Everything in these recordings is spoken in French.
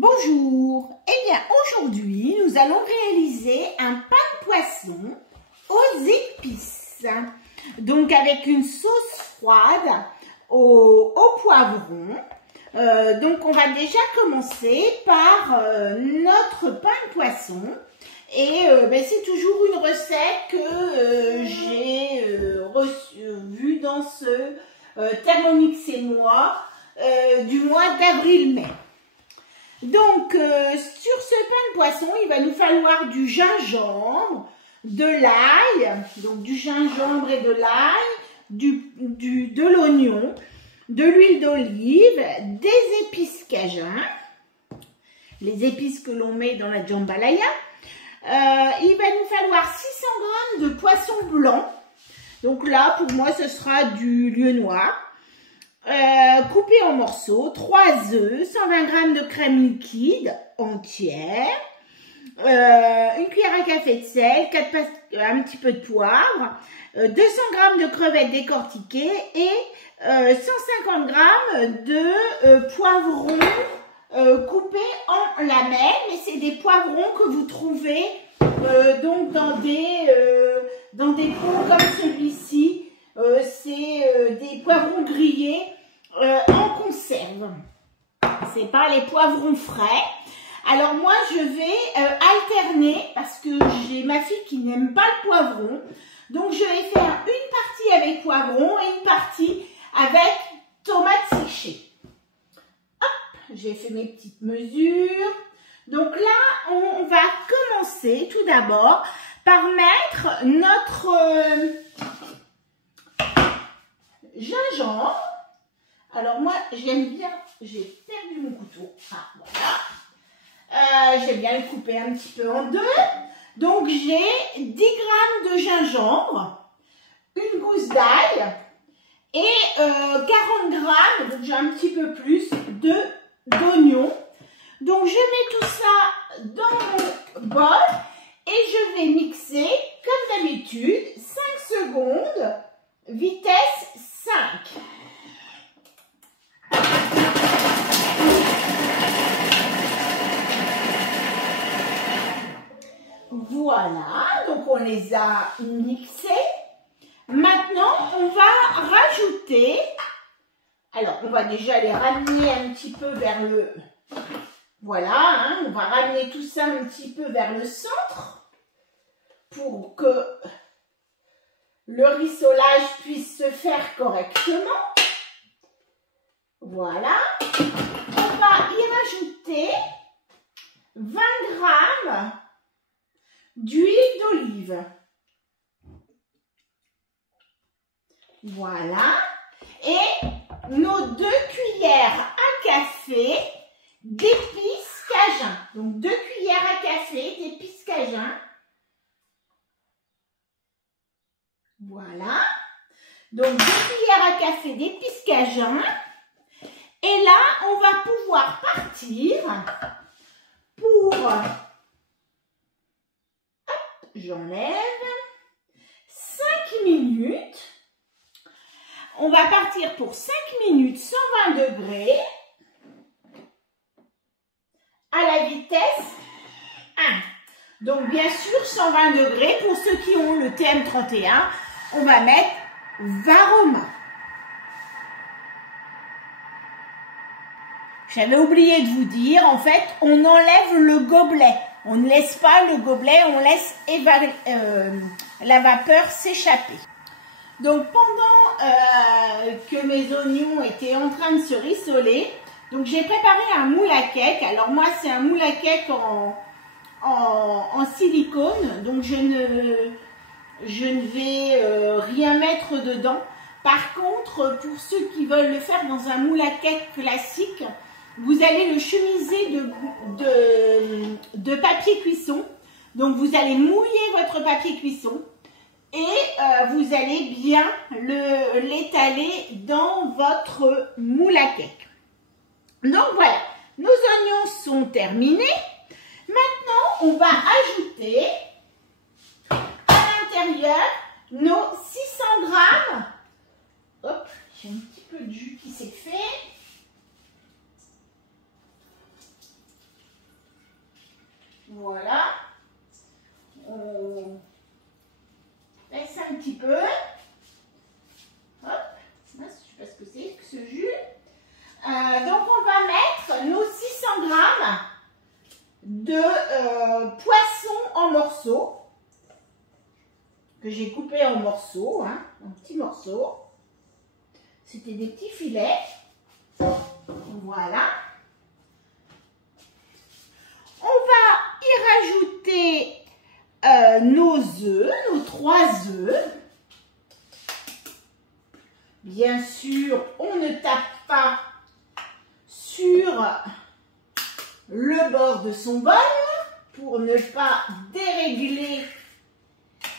Bonjour, eh bien aujourd'hui nous allons réaliser un pain de poisson aux épices. Donc avec une sauce froide au poivron. Donc on va déjà commencer par notre pain de poisson. Et c'est toujours une recette que j'ai vue dans ce Thermomix et moi du mois d'avril-mai. Donc, sur ce pain de poisson, il va nous falloir du gingembre, de l'ail, donc du gingembre et de l'ail, de l'oignon, de l'huile d'olive, des épices cajun, les épices que l'on met dans la jambalaya. Il va nous falloir 600 g de poisson blanc. Donc là, pour moi, ce sera du lieu noir. Coupé en morceaux, 3 œufs, 120 g de crème liquide entière, une cuillère à café de sel, un petit peu de poivre, 200 g de crevettes décortiquées et 150 g de poivrons coupés en lamelles. Mais c'est des poivrons que vous trouvez donc dans des pots comme celui-ci. C'est des poivrons grillés en conserve. C'est pas les poivrons frais. Alors moi je vais alterner parce que j'ai ma fille qui n'aime pas le poivron. Donc je vais faire une partie avec poivron et une partie avec tomates séchées. Hop, j'ai fait mes petites mesures. Donc là on va commencer tout d'abord par mettre notre gingembre. Alors moi j'aime bien, j'ai perdu mon couteau, voilà. J'aime bien le couper un petit peu en deux. Donc j'ai 10 g de gingembre, une gousse d'ail et 40 g, donc j'ai un petit peu plus d'oignon. Donc je mets tout ça dans mon bol et je vais mixer comme d'habitude 5 secondes, vitesse 5. Voilà, donc on les a mixés. Maintenant, on va rajouter, alors on va déjà les ramener un petit peu vers le, voilà, on va ramener tout ça un petit peu vers le centre pour que le rissolage puisse se faire correctement. Voilà. On va y rajouter 20 g d'huile d'olive. Voilà. Et nos 2 cuillères à café d'épices cajun. Donc 2 cuillères à café d'épices cajun. Voilà. Donc 2 cuillères à café d'épices cajun. Et là, on va pouvoir partir pour, hop, j'enlève, 5 minutes. On va partir pour 5 minutes, 120 degrés, à la vitesse 1. Donc bien sûr, 120 degrés, pour ceux qui ont le TM31, on va mettre Varoma. J'avais oublié de vous dire, en fait, on enlève le gobelet. On ne laisse pas le gobelet, on laisse la vapeur s'échapper. Donc, pendant que mes oignons étaient en train de se rissoler, donc j'ai préparé un moule à cake. Alors moi, c'est un moule à cake en silicone, donc je ne vais rien mettre dedans. Par contre, pour ceux qui veulent le faire dans un moule à cake classique, vous allez le chemiser de papier cuisson. Donc, vous allez mouiller votre papier cuisson et vous allez bien l'étaler dans votre moule à cake. Donc, voilà, nos oignons sont terminés. Maintenant, on va ajouter à l'intérieur nos 600 g. Hop, j'ai un petit peu de jus qui s'est fait. Voilà. On laisse un petit peu. Hop. Je ne sais pas ce que c'est que ce jus. Donc on va mettre nos 600 grammes de poisson en morceaux. Que j'ai coupé en morceaux, hein, en petits morceaux. C'était des petits filets. Voilà. On va y rajouter nos œufs, nos 3 œufs. Bien sûr, on ne tape pas sur le bord de son bol pour ne pas dérégler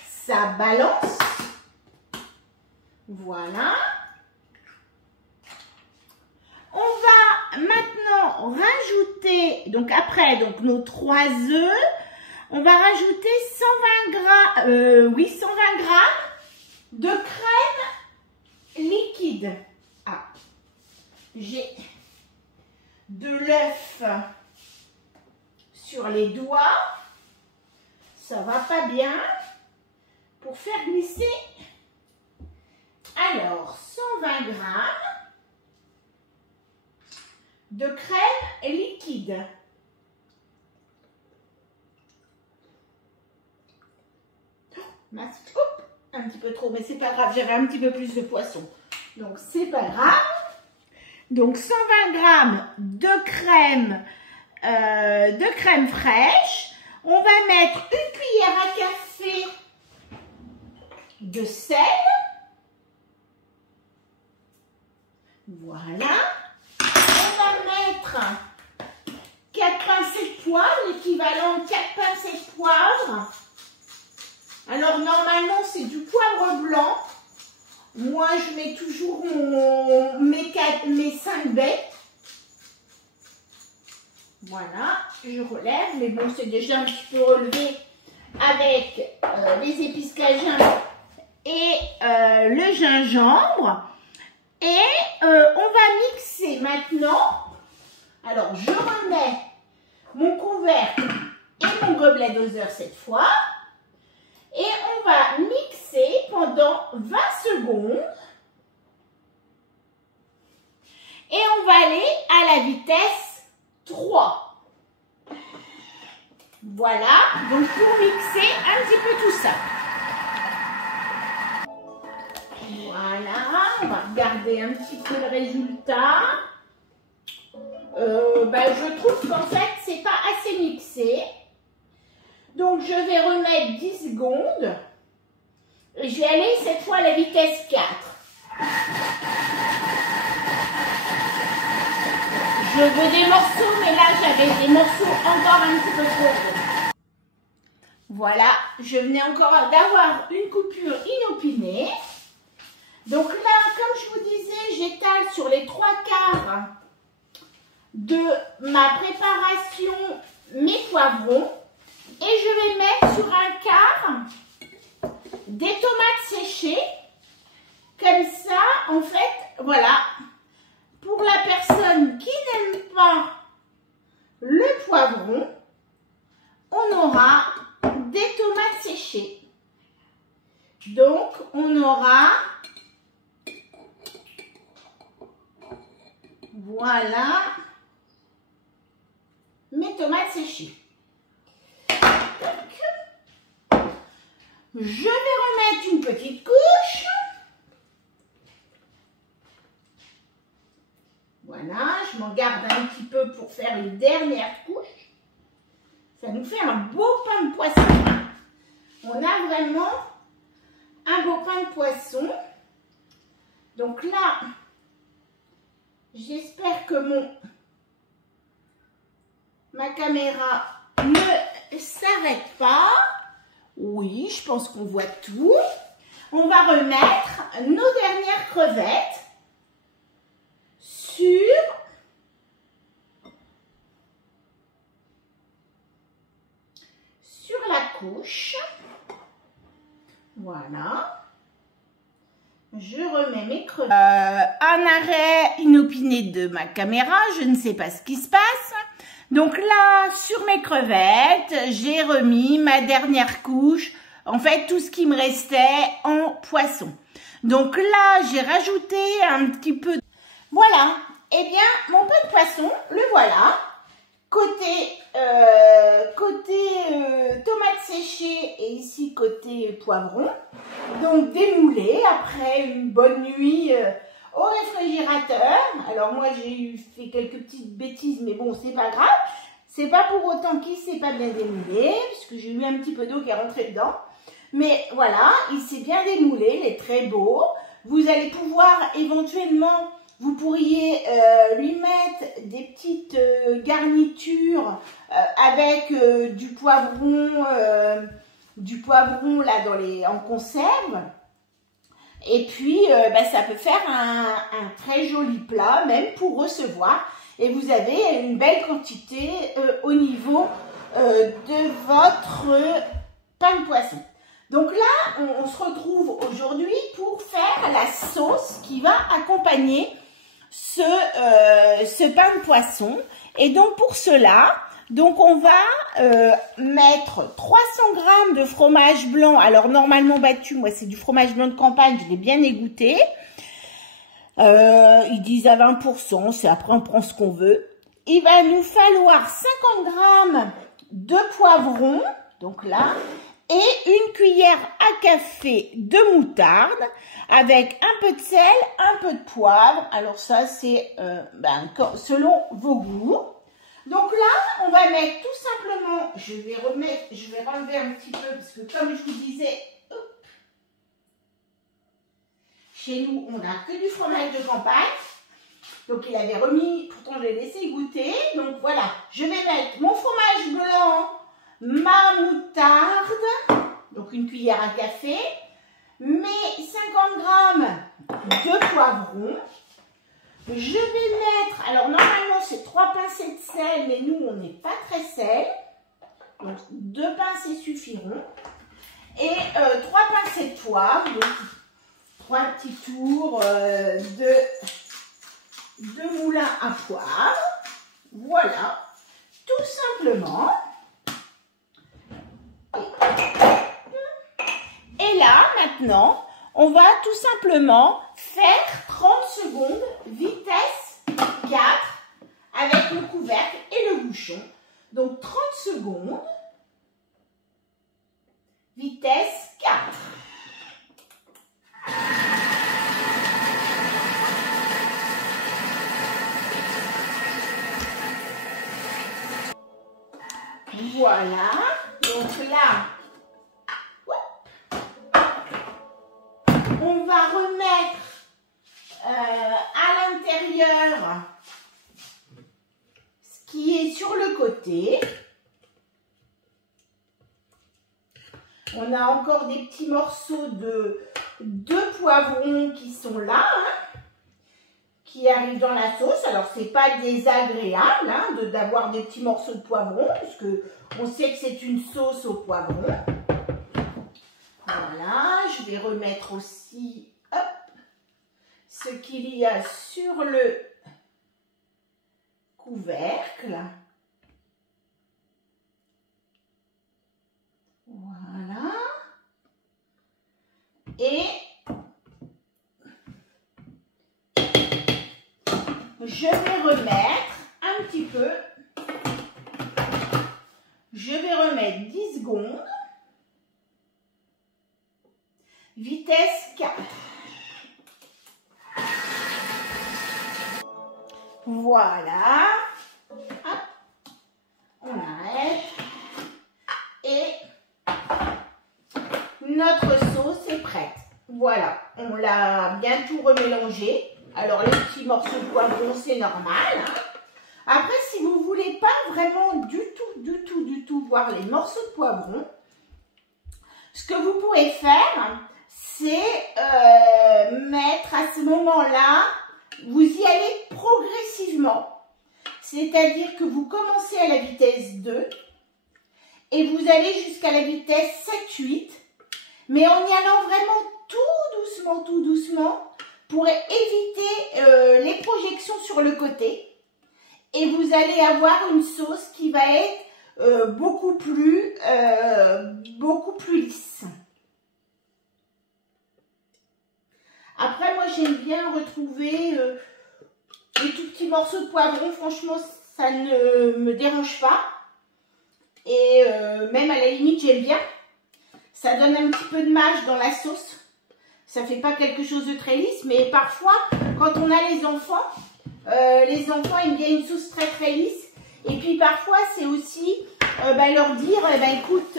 sa balance. Voilà. On va maintenant rajouter, donc après nos 3 œufs, on va rajouter 120 grammes de crème liquide. Ah, j'ai de l'œuf sur les doigts, ça va pas bien. Pour faire glisser, alors 120 grammes de crème liquide. Hop, un petit peu trop, mais c'est pas grave, j'avais un petit peu plus de poisson. Donc c'est pas grave. Donc 120 grammes de crème fraîche. On va mettre une cuillère à café de sel. Voilà. On va mettre 4 pincées de poivre, l'équivalent de 4 pincées de poivre. Alors normalement c'est du poivre blanc. Moi je mets toujours mes 5 baies. Voilà, je relève, mais bon c'est déjà un petit peu relevé avec les épices cajun et le gingembre. Et on va mixer maintenant. Alors je remets mon couvercle et mon gobelet doseur cette fois. Et on va mixer pendant 20 secondes. Et on va aller à la vitesse 3. Voilà, donc pour mixer un petit peu tout ça. Voilà, on va regarder un petit peu le résultat. Je trouve qu'en fait, c'est pas assez mixé. Donc, je vais remettre 10 secondes. Et je vais aller cette fois à la vitesse 4. Je veux des morceaux, mais là, j'avais des morceaux encore un petit peu trop gros. Voilà, je venais encore d'avoir une coupure inopinée. Donc là, comme je vous disais, j'étale sur les 3/4 de ma préparation mes poivrons. Et je vais mettre sur 1/4 des tomates séchées. Comme ça, en fait, voilà. Pour la personne qui n'aime pas le poivron, on aura des tomates séchées. Donc, on aura, voilà, mes tomates séchées. Je vais remettre une petite couche. Voilà, je m'en garde un petit peu pour faire une dernière couche. Ça nous fait un beau pain de poisson. On a vraiment un beau pain de poisson. Donc là, j'espère que ma caméra ne s'arrête pas. Oui, je pense qu'on voit tout. On va remettre nos dernières crevettes sur la couche. Voilà. Je remets mes crevettes. Un arrêt inopiné de ma caméra. Je ne sais pas ce qui se passe. Donc là, sur mes crevettes, j'ai remis ma dernière couche, en fait tout ce qui me restait en poisson. Donc là, j'ai rajouté un petit peu. Voilà, eh bien mon pain de poisson, le voilà. Côté tomates séchées et ici côté poivron. Donc démoulé après une bonne nuit au réfrigérateur. Alors moi j'ai fait quelques petites bêtises, mais bon c'est pas grave. C'est pas pour autant qu'il s'est pas bien démoulé, puisque j'ai eu un petit peu d'eau qui est rentrée dedans. Mais voilà, il s'est bien démoulé, il est très beau. Vous allez pouvoir éventuellement, vous pourriez lui mettre des petites garnitures avec du poivron là en conserve. Et puis ça peut faire un très joli plat, même pour recevoir. Et vous avez une belle quantité au niveau de votre pain de poisson. Donc là, on se retrouve aujourd'hui pour faire la sauce qui va accompagner ce pain de poisson. Et donc pour cela, on va mettre 300 g de fromage blanc. Alors normalement battu, moi c'est du fromage blanc de campagne, je l'ai bien égoutté. Ils disent à 20%, c'est après on prend ce qu'on veut. Il va nous falloir 50 g de poivron, donc là, et une cuillère à café de moutarde avec un peu de sel, un peu de poivre. Alors ça c'est selon vos goûts. Donc là, on va mettre tout simplement, je vais relever un petit peu parce que comme je vous disais, chez nous, on n'a que du fromage de campagne. Donc il avait remis, pourtant je l'ai laissé goûter. Donc voilà, je vais mettre mon fromage blanc, ma moutarde, donc une cuillère à café, mes 50 g de poivron. Je vais mettre, alors normalement c'est 3 pincées de sel, mais nous on n'est pas très sel. Donc 2 pincées suffiront. Et 3 pincées de poivre, donc 3 petits tours de moulin à poivre. Voilà, tout simplement. Et là, maintenant, on va tout simplement faire 30 secondes, vitesse 4, avec le couvercle et le bouchon. Donc 30 secondes, vitesse 4. Voilà, donc là, on va remettre à l'intérieur ce qui est sur le côté. On a encore des petits morceaux de poivrons qui sont là, qui arrivent dans la sauce. Alors, c'est pas désagréable d'avoir des petits morceaux de poivrons, puisque on sait que c'est une sauce au poivron. Voilà, je vais remettre aussi ce qu'il y a sur le couvercle. Voilà. Et je vais remettre un petit peu. Je vais remettre 10 secondes. Vitesse 4. Voilà. Hop. On arrête. Et notre sauce est prête. Voilà. On l'a bien tout remélangé. Alors, les petits morceaux de poivron, c'est normal. Après, si vous ne voulez pas vraiment du tout voir les morceaux de poivron, ce que vous pourrez faire, c'est mettre à ce moment-là, vous y allez progressivement. C'est-à-dire que vous commencez à la vitesse 2 et vous allez jusqu'à la vitesse 7-8, mais en y allant vraiment tout doucement, pour éviter les projections sur le côté. et vous allez avoir une sauce qui va être beaucoup plus lisse. Après, moi, j'aime bien retrouver les tout petits morceaux de poivron. Franchement, ça ne me dérange pas. Et même à la limite, j'aime bien. Ça donne un petit peu de mâche dans la sauce. Ça fait pas quelque chose de très lisse. Mais parfois, quand on a les enfants aiment bien une sauce très très lisse. Et puis parfois, c'est aussi leur dire, écoute,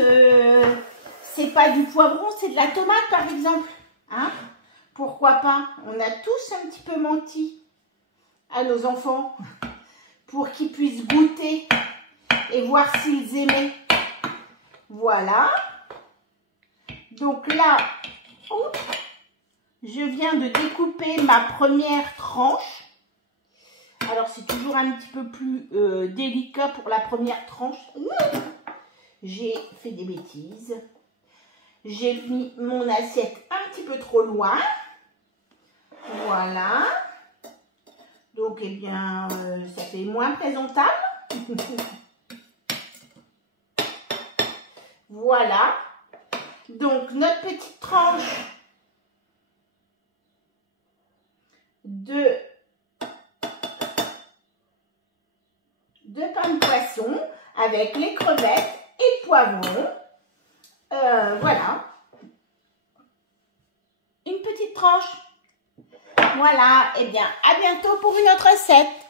c'est pas du poivron, c'est de la tomate par exemple. Hein? Pourquoi pas? On a tous un petit peu menti à nos enfants pour qu'ils puissent goûter et voir s'ils aimaient. Voilà. Donc là, je viens de découper ma première tranche. Alors, c'est toujours un petit peu plus délicat pour la première tranche. J'ai fait des bêtises. J'ai mis mon assiette un petit peu trop loin. Voilà. Donc, eh bien, ça fait moins présentable. Voilà. Donc, notre petite tranche de pain de poisson avec les crevettes et le poivron. Voilà. Une petite tranche. Voilà. Eh bien, à bientôt pour une autre recette.